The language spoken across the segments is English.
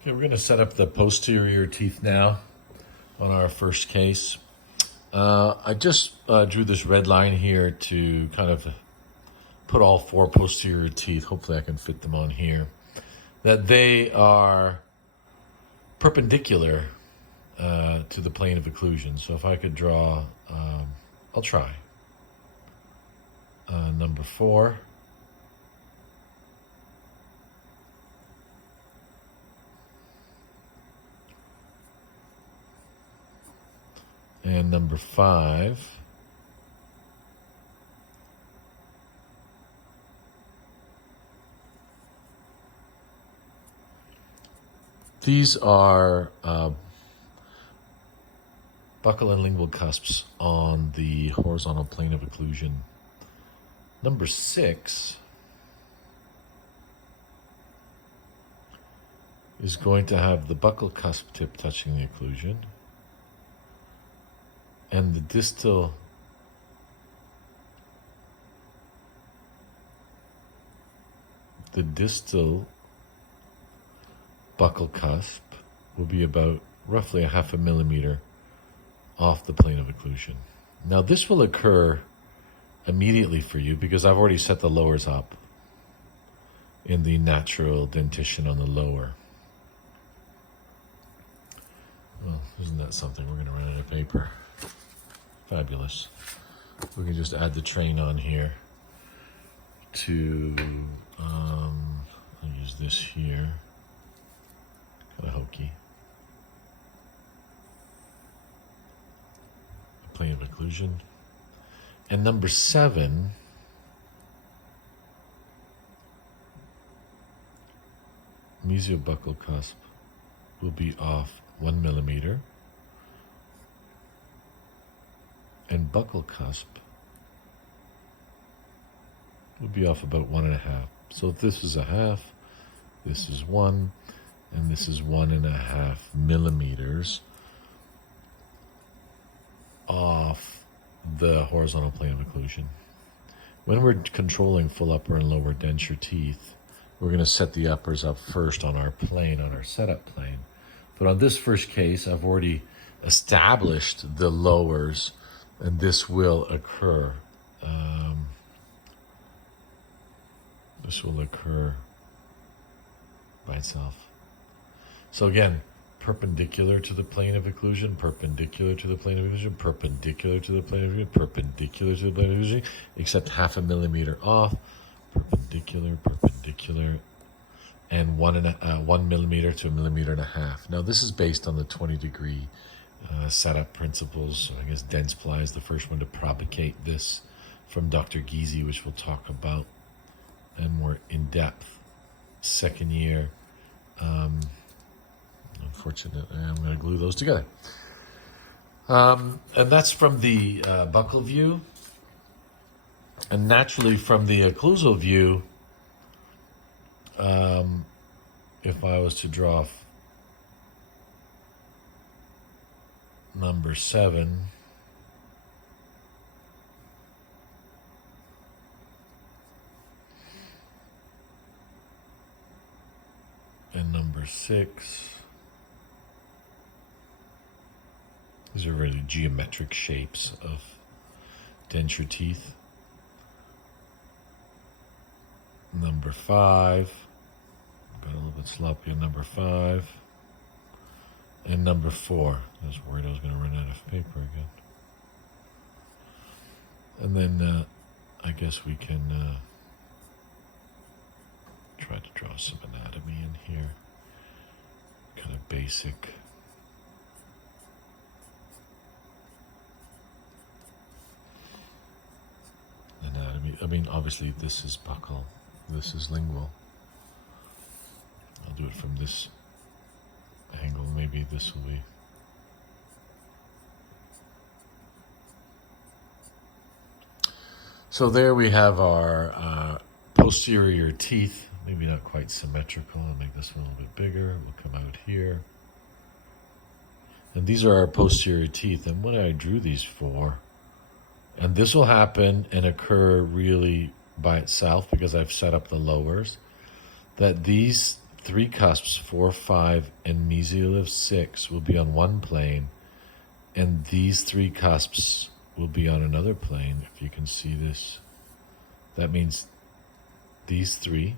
Okay, we're going to set up the posterior teeth now on our first case. I just drew this red line here to kind of put all four posterior teeth, hopefully I can fit them on here, that they are perpendicular to the plane of occlusion. So if I could draw, I'll try. Number 4. And number 5. These are buccal and lingual cusps on the horizontal plane of occlusion. Number 6 is going to have the buccal cusp tip touching the occlusion, and the distal buccal cusp will be about roughly 0.5 millimeter off the plane of occlusion. Now this will occur immediately for you because I've already set the lowers up in the natural dentition on the lower. Well, isn't that something? We're going to run out of paper. Fabulous. We can just add the train on here to, I'll use this here, kind of hokey. The plane of occlusion. And number 7, mesiobuccal cusp will be off 1 millimeter. And buccal cusp will be off about 1.5. So if this is 0.5, this is 1, and this is 1.5 millimeters off the horizontal plane of occlusion. When we're controlling full upper and lower denture teeth, we're going to set the uppers up first on our plane, on our setup plane. But on this first case, I've already established the lowers, and this will occur. This will occur by itself. So again, perpendicular to the plane of occlusion, perpendicular to the plane of occlusion, perpendicular to the plane of occlusion, perpendicular to the plane of occlusion, except 0.5 millimeter off, perpendicular, and 1 millimeter to 1.5 millimeters. Now this is based on the 20-degree setup principles. So I guess Dentsply is the first one to propagate this from Dr. Giese, which we'll talk about, and more in depth. Second year. Unfortunately, I'm going to glue those together. And that's from the buccal view. And naturally, from the occlusal view, if I was to draw number 7, and number 6, these are really geometric shapes of denture teeth. Number 5, got a little bit sloppy on number 5, and number 4. I was worried I was going to run out of paper again. And then I guess we can try to draw some anatomy in here, kind of basic. Anatomy. I mean, obviously this is buccal, this is lingual. I'll do it from this angle. Maybe this will be. So there we have our posterior teeth. Maybe not quite symmetrical. I'll make this one a little bit bigger. It will come out here. And these are our posterior teeth. And what I drew these for, and this will happen and occur really by itself because I've set up the lowers, that these three cusps, 4, 5, and mesial of 6 will be on one plane, and these three cusps will be on another plane, if you can see this. That means these three,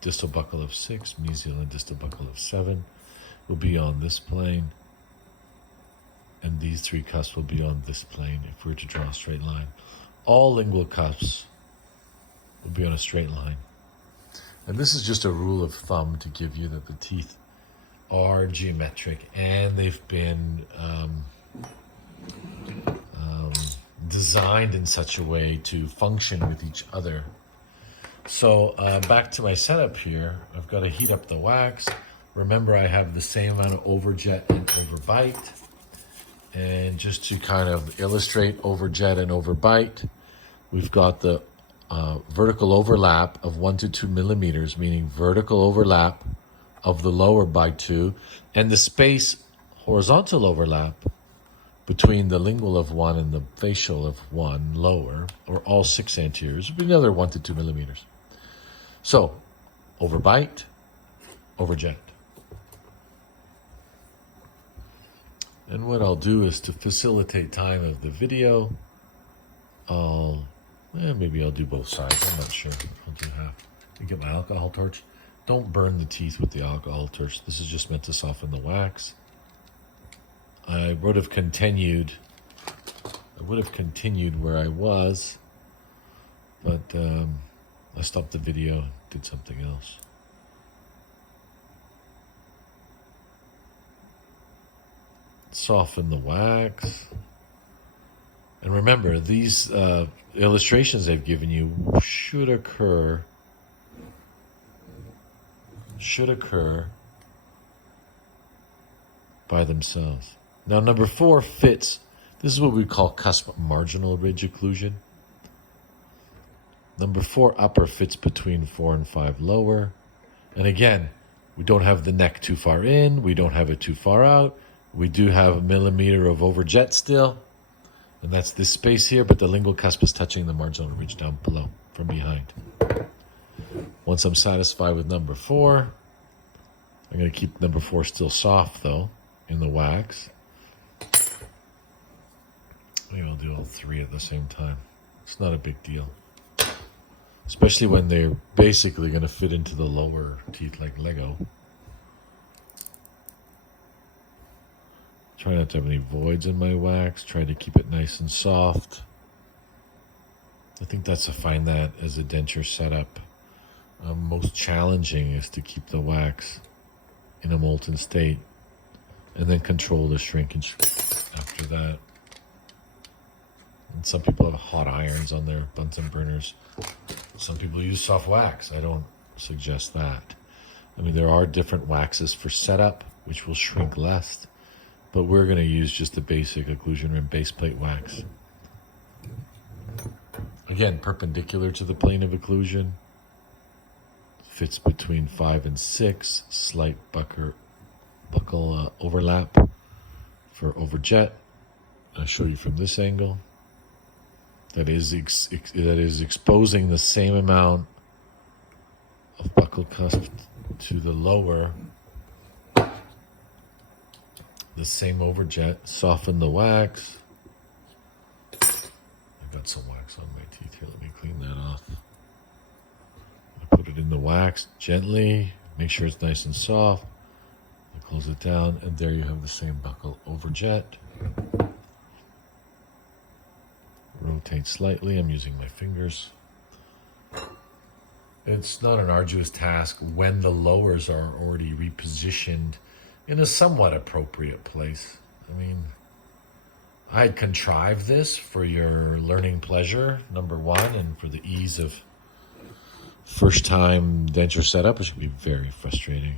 distal buccal of 6, mesial and distal buccal of 7, will be on this plane, and these three cusps will be on this plane if we were to draw a straight line. All lingual cusps will be on a straight line. And this is just a rule of thumb to give you that the teeth are geometric and they've been designed in such a way to function with each other. So back to my setup here, I've got to heat up the wax. Remember, I have the same amount of overjet and overbite. And just to kind of illustrate overjet and overbite, we've got the vertical overlap of 1 to 2 millimeters, meaning vertical overlap of the lower by 2, and the space horizontal overlap between the lingual of 1 and the facial of 1 lower, or all 6 anteriors, would be another 1 to 2 millimeters. So, overbite, overjet. And what I'll do is, to facilitate time of the video, maybe I'll do both sides. I'm not sure. I'll do half. You get my alcohol torch. Don't burn the teeth with the alcohol torch. This is just meant to soften the wax. I would have continued where I was, but I stopped the video, did something else. Soften the wax. And remember, these illustrations I've given you should occur by themselves. Now, number 4 fits. This is what we call cusp marginal ridge occlusion. Number 4 upper fits between 4 and 5 lower. And again, we don't have the neck too far in. We don't have it too far out. We do have 1 millimeter of overjet still. And that's this space here, but the lingual cusp is touching the marginal ridge down below from behind. Once I'm satisfied with number 4, I'm going to keep number 4 still soft, though, in the wax. Maybe I'll do all 3 at the same time. It's not a big deal. Especially when they're basically going to fit into the lower teeth like Lego. Try not to have any voids in my wax. Try to keep it nice and soft. I think I find that as a denture setup. Most challenging is to keep the wax in a molten state and then control the shrinkage after that. And some people have hot irons on their Bunsen burners. Some people use soft wax. I don't suggest that. I mean, there are different waxes for setup, which will shrink less. But we're going to use just the basic occlusion rim base plate wax. Again, perpendicular to the plane of occlusion. Fits between 5 and 6. Slight buccal overlap for overjet. I'll show you from this angle. That is exposing the same amount of buccal cusp to the lower. The same overjet. Soften the wax. I've got some wax on my teeth here. Let me clean that off. I put it in the wax gently. Make sure it's nice and soft. I close it down, and there you have the same buccal overjet. Rotate slightly. I'm using my fingers. It's not an arduous task when the lowers are already repositioned in a somewhat appropriate place. I mean, I contrived this for your learning pleasure, number 1, and for the ease of first time denture setup, which can be very frustrating.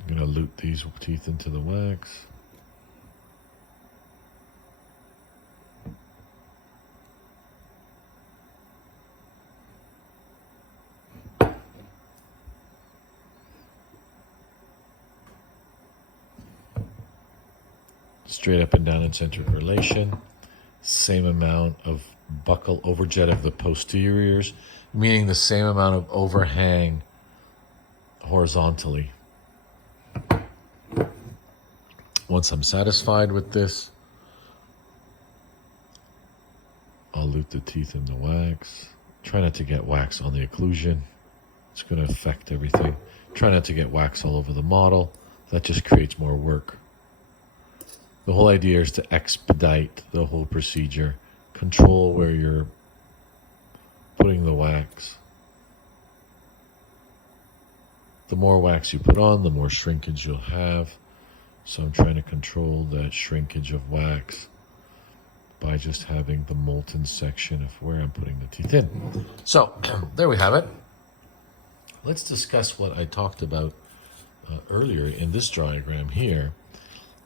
I'm going to loop these teeth into the wax. Straight up and down in centered relation. Same amount of buccal overjet of the posteriors, meaning the same amount of overhang horizontally. Once I'm satisfied with this, I'll loop the teeth in the wax. Try not to get wax on the occlusion. It's going to affect everything. Try not to get wax all over the model. That just creates more work. The whole idea is to expedite the whole procedure. Control where you're putting the wax. The more wax you put on, the more shrinkage you'll have. So I'm trying to control that shrinkage of wax by just having the molten section of where I'm putting the teeth in. So there we have it. Let's discuss what I talked about earlier in this diagram here,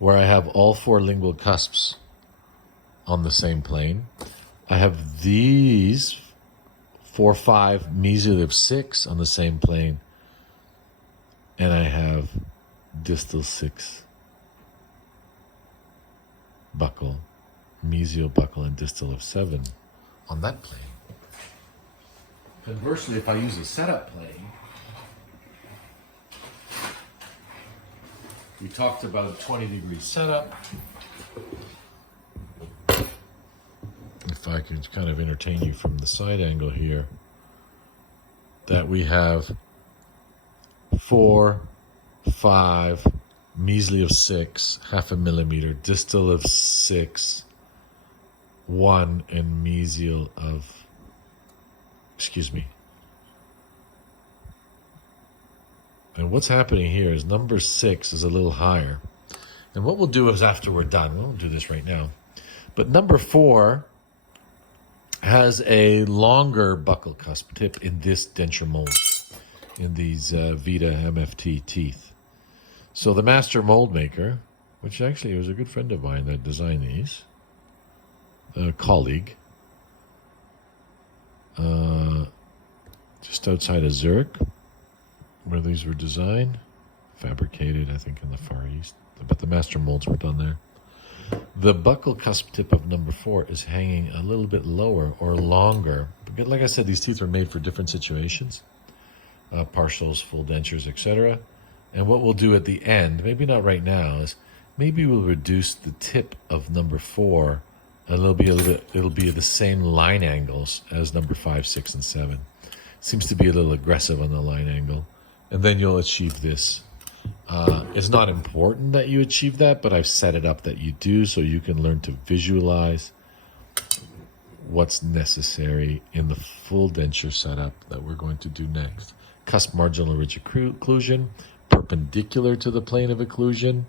where I have all four lingual cusps on the same plane. I have these 4, 5, mesial of 6 on the same plane, and I have distal 6 buccal, mesial buccal, and distal of 7 on that plane. Conversely, if I use a setup plane, we talked about 20-degree setup. If I can kind of entertain you from the side angle here, that we have 4, 5, mesial of 6, 0.5 millimeter, distal of 6, 1, and mesial of, and what's happening here is number 6 is a little higher. And what we'll do is after we're done, we won't do this right now, but number 4 has a longer buccal cusp tip in this denture mold, in these Vita MFT teeth. So the master mold maker, which actually was a good friend of mine that designed these, a colleague, just outside of Zurich, where these were designed, fabricated, I think, in the Far East, but the master molds were done there. The buccal cusp tip of number 4 is hanging a little bit lower or longer. Because like I said, these teeth are made for different situations, partials, full dentures, etc. And what we'll do at the end, maybe not right now, is maybe we'll reduce the tip of number 4, and it'll be the same line angles as number 5, 6, and 7. Seems to be a little aggressive on the line angle, and then you'll achieve this. It's not important that you achieve that, but I've set it up that you do, so you can learn to visualize what's necessary in the full denture setup that we're going to do next. Cusp marginal ridge occlusion, perpendicular to the plane of occlusion,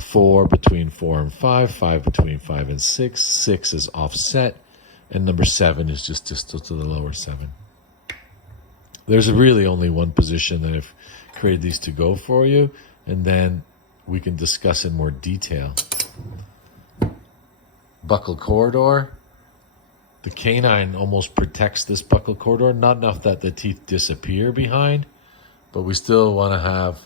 4 between 4 and 5, 5 between 5 and 6, 6 is offset, and number 7 is just distal to the lower 7. There's really only one position that I've created these to go for you, and then we can discuss in more detail. Buccal corridor. The canine almost protects this buccal corridor, not enough that the teeth disappear behind, but we still want to have,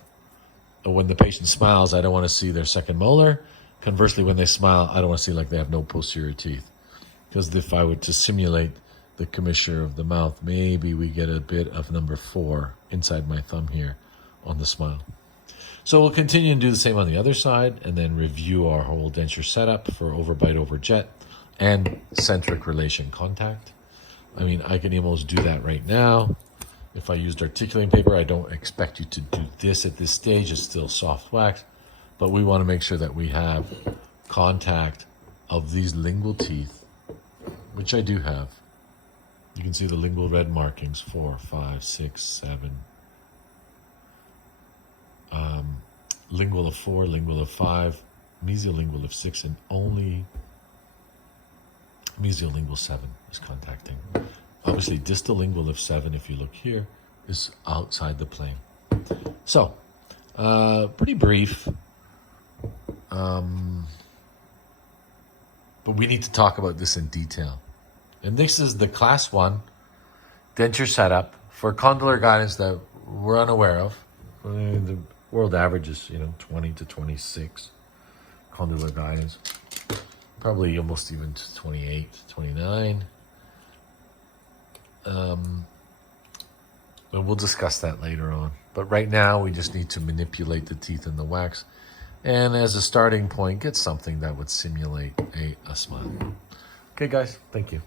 when the patient smiles, I don't want to see their second molar. Conversely, when they smile, I don't want to see like they have no posterior teeth. Because if I were to simulate the commissure of the mouth, maybe we get a bit of number 4 inside my thumb here on the smile. So we'll continue and do the same on the other side, and then review our whole denture setup for overbite, overjet, and centric relation contact. I mean, I can almost do that right now. If I used articulating paper, I don't expect you to do this at this stage. It's still soft wax, but we want to make sure that we have contact of these lingual teeth, which I do have. You can see the lingual red markings, 4, 5, 6, 7. Lingual of 4, lingual of 5, mesiolingual of 6, and only mesiolingual 7 is contacting. Obviously, distal lingual of 7, if you look here, is outside the plane. So, pretty brief. But we need to talk about this in detail. And this is the class 1 denture setup for condylar guidance that we're unaware of. The world average is, 20 to 26 condylar guidance. Probably almost even to 28, 29. And we'll discuss that later on. But right now, we just need to manipulate the teeth in the wax. And as a starting point, get something that would simulate a smile. Okay, guys, thank you.